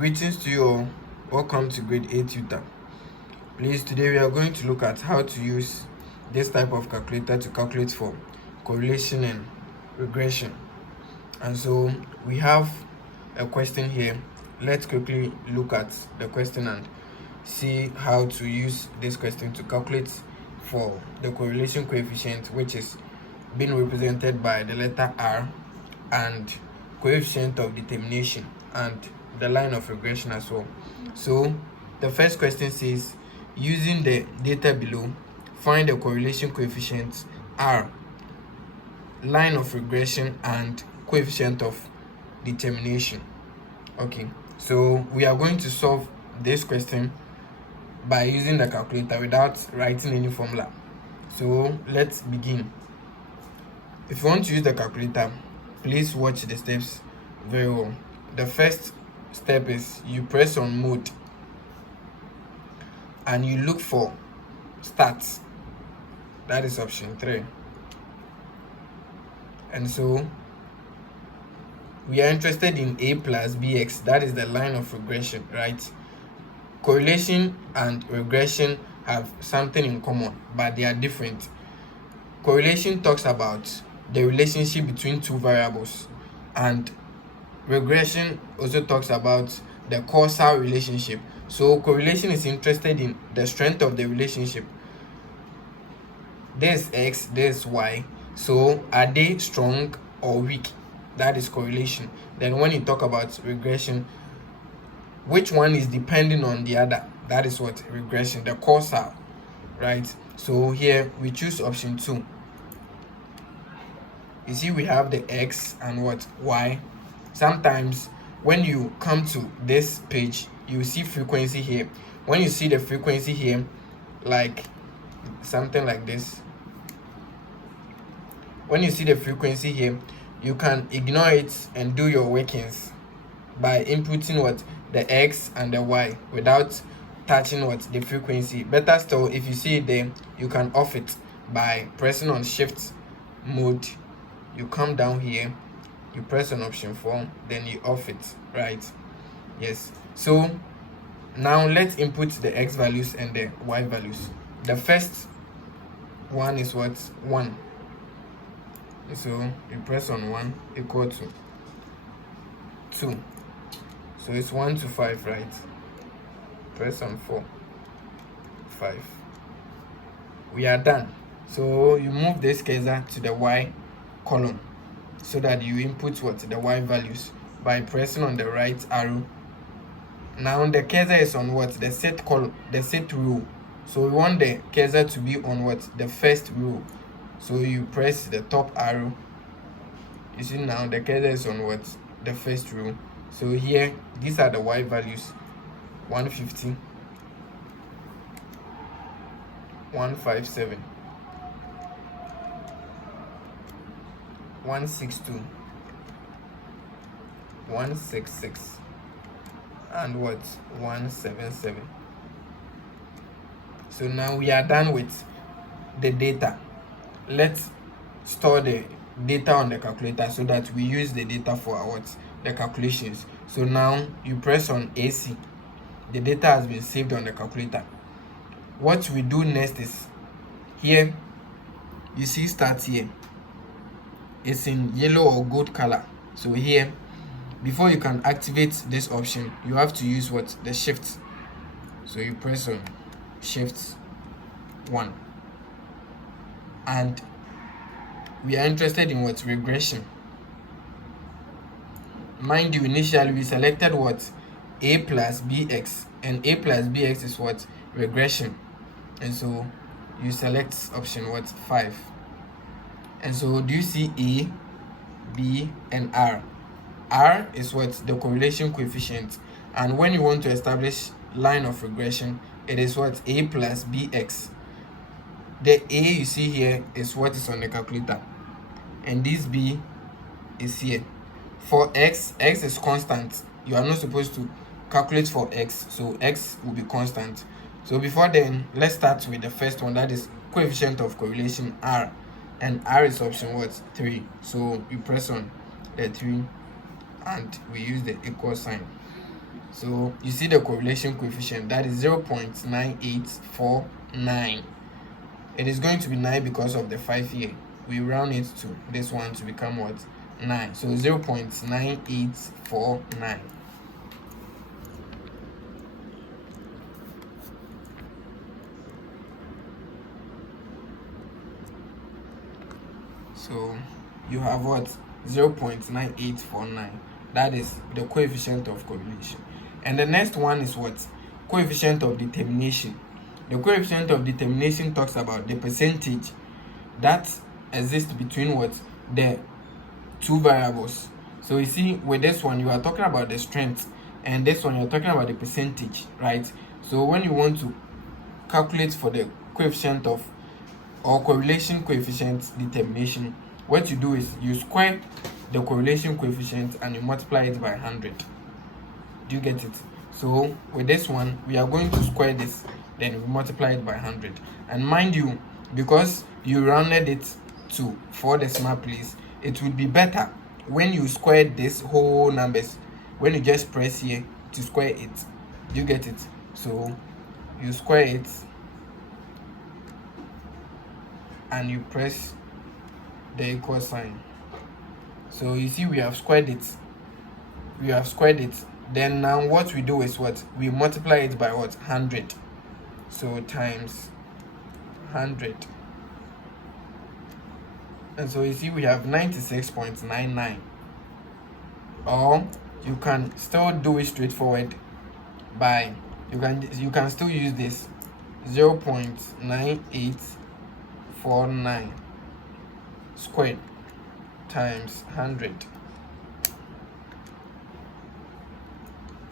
Greetings to you all. Welcome to grade 8 tutor. Please, today we are going to look at how to use this type of calculator to calculate for correlation and regression. And so we have a question here. Let's quickly look at the question and see how to use this question to calculate for the correlation coefficient, which is being represented by the letter R, and coefficient of determination and the line of regression as well. So the first question says, using the data below, find the correlation coefficient R, line of regression, and coefficient of determination. Okay, so we are going to solve this question by using the calculator without writing any formula. So let's begin. If you want to use the calculator, please watch the steps very well. The first step is you press on mode and you look for stats. That is option 3. And so we are interested in a plus bx. That is the line of regression, right? Correlation and regression have something in common, but they are different. Correlation talks about the relationship between two variables, and regression also talks about the causal relationship. So correlation is interested in the strength of the relationship. There's x, there's y. So are they strong or weak? That is correlation. Then when you talk about regression, which one is depending on the other? That is what regression, the causal, right? So here we choose option 2. You see we have the x and what? Y. Sometimes when you come to this page, you see frequency here. When you see the frequency here, like something like this, when you see the frequency here, you can ignore it and do your workings by inputting what? The x and the y without touching what? The frequency. Better still, if you see it there, you can off it by pressing on shift mode. You come down here, you press on option 4, then you off it, right? Yes. So now let's input the x values and the y values. The first one is what? 1. So you press on 1 equal to 2. So it's 1 to 5, right? Press on 4, 5. We are done. So you move this cursor to the y column so that you input what? The y values by pressing on the right arrow. Now the cursor is on what? The set column, the set row. So we want the cursor to be on what? The first row. So you press the top arrow. You see now the cursor is on what? The first row. So here these are the y values: 150, 157, 162, 166, and what? 177. So now we are done with the data. Let's store the data on the calculator so that we use the data for our what? The calculations. So now you press on AC. The data has been saved on the calculator. What we do next is, here you see start here. It's in yellow or gold color. So here, before you can activate this option, you have to use what? The shift. So you press on shift 1. And we are interested in what? Regression. Mind you, initially we selected what? A plus bx, and a plus bx is what? Regression. And so you select option what? 5. And so do you see A, B, and R? R is what? The correlation coefficient. And when you want to establish line of regression, it is what? A plus bx. The A you see here is what is on the calculator, and this B is here. For x is constant. You are not supposed to calculate for x, so x will be constant. So before then, let's start with the first one, that is coefficient of correlation, R, and R is option what? 3. So you press on the 3 and we use the equal sign. So you see the correlation coefficient, that is 0.9849. It is going to be 9 because of the 5 here. We round it to this one to become what? 9. So 0.9849. So you have what? 0.9849. That is the coefficient of correlation. And the next one is what? Coefficient of determination. The coefficient of determination talks about the percentage that exists between what? The two variables. So you see, with this one you are talking about the strength, and this one you're talking about the percentage, right? So when you want to calculate for the coefficient of or correlation coefficient determination, what you do is you square the correlation coefficient and you multiply it by 100. Do you get it? So with this one we are going to square this, then we multiply it by 100. And mind you, because you rounded it to 4 decimal place, it would be better when you square this whole numbers, when you just press here to square it. Do you get it? So you square it and you press the equal sign. So you see we have squared it. Then now what we do is what? We multiply it by what? 100. So times 100. And so you see we have 96.99. Or you can still do it straightforward by you can still use this 0.9849 squared times 100.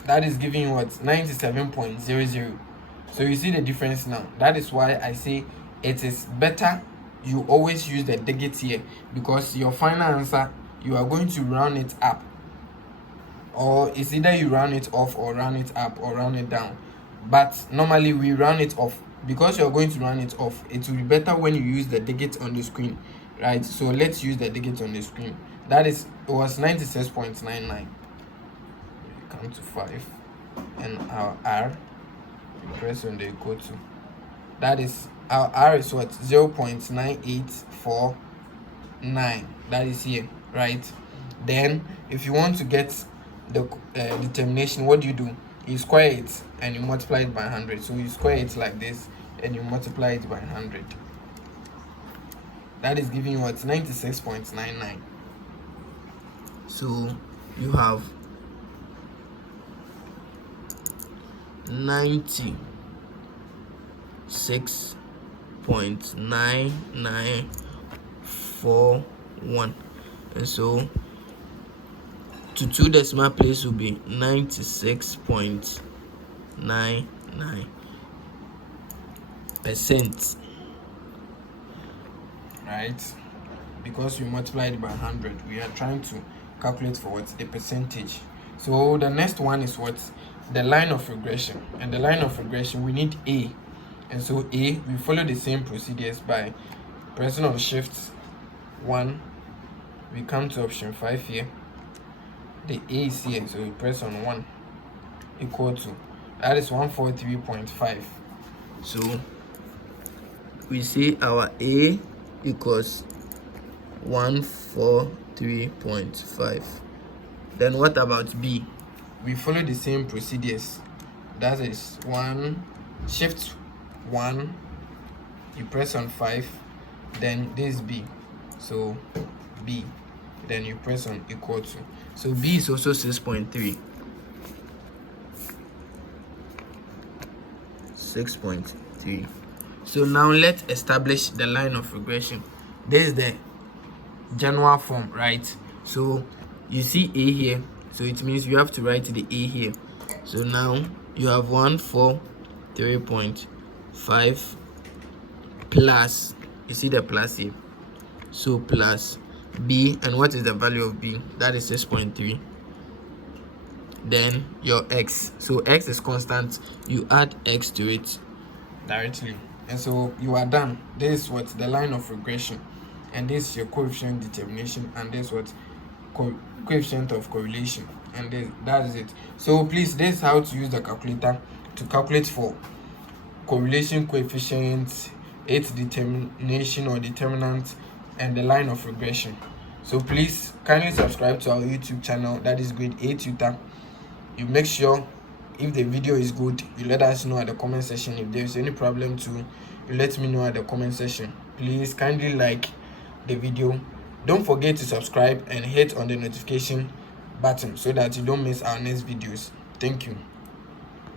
That is giving you what? 97.00. So you see the difference now. That is why I say it is better you always use the digit here, because your final answer you are going to round it up, or it's either you round it off or round it up or round it down. But normally we round it off. Because you're going to round it off, it will be better when you use the digit on the screen, right? So let's use the digit on the screen. That is, it was 96.99. Come to 5 and our R, you press on the equal to. That is, our R is what? 0.9849. that is here, right? Then if you want to get the determination, what do? You square it and you multiply it by 100. So you square it like this and you multiply it by 100. That is giving you what? 96.99. So you have 96.9941. And so to 2 decimal place will be 96.99%, right? Because we multiplied it by 100, we are trying to calculate for what? The percentage. So the next one is what? The line of regression. And the line of regression, we need A. And so A, we follow the same procedures by pressing on shift 1. We come to option 5 here. The A is here, so we press on 1 equal to, that is 143.5. So we see our A equals 143.5. Then what about B? We follow the same procedures. That is 1, shift 1, you press on 5, then this B, so B, then you press on equal to. So B is also 6.3. 6.3. So now let's establish the line of regression. This is the general form, right? So you see A here, so it means you have to write the A here. So now you have 143.5 plus, you see the plus here, so plus B, and what is the value of B? That is 6.3. Then your X, so X is constant, you add X to it directly, and so you are done. This is what the line of regression, and this is your coefficient determination, and this is what coefficient of correlation. and that is it. So please, this is how to use the calculator to calculate for correlation coefficient, its determination or determinant, and the line of regression. So please kindly subscribe to our YouTube channel, that is Grade 8 Tutor. You make sure if the video is good, you let us know at the comment section. If there is any problem too, you let me know at the comment section. Please kindly like the video. Don't forget to subscribe and hit on the notification button so that you don't miss our next videos. Thank you.